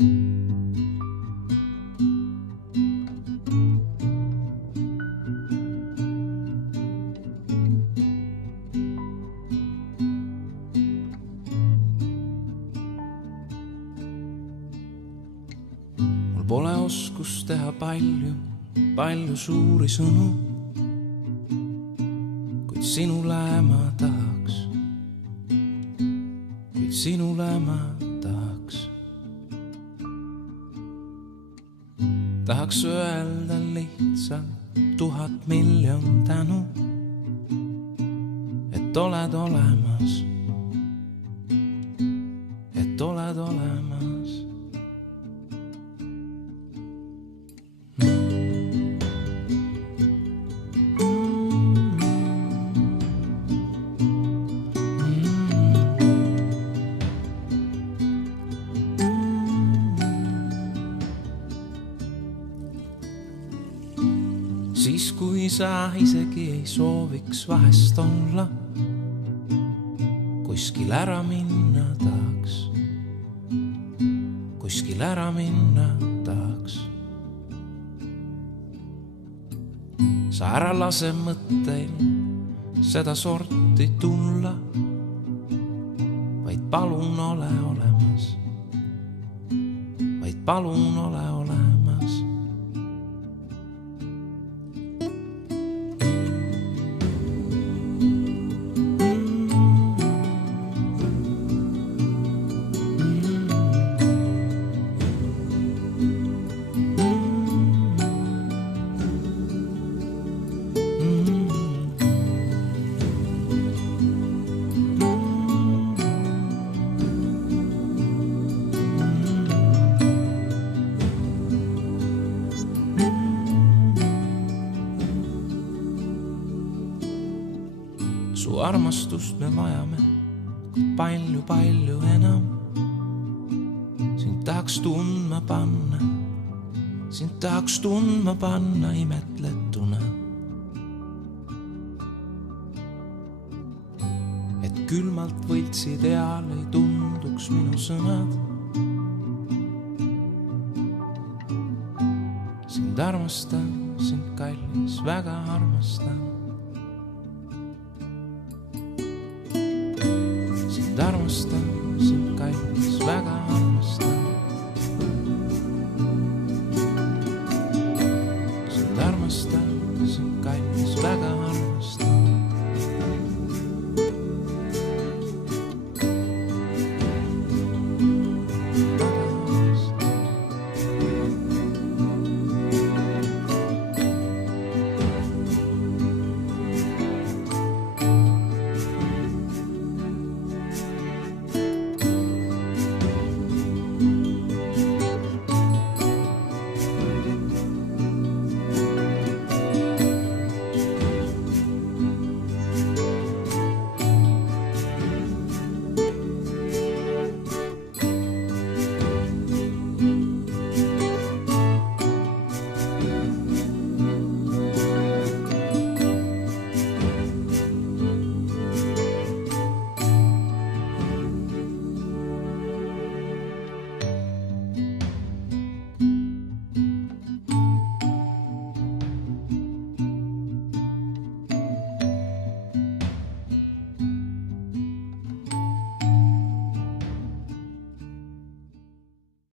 Mul pole oskus teha palju suuri sõnu, kuid sinule ma tahaks, tahaks öelda lihtsalt 1000 miljon tänu, et oled olemas, Siis kui sa isegi ei sooviks vahest olla, kuskil ära minna tahaks. Sa ära lase mõtteil seda sorti tulla, vaid palun ole olemas. Su armastust me vajame palju enam. Sind tahaks tundma panna imetletuna. Et külmalt võltsideaal ei tunduks minu sõnad. Sind armastan, sind kallis, väga armastan.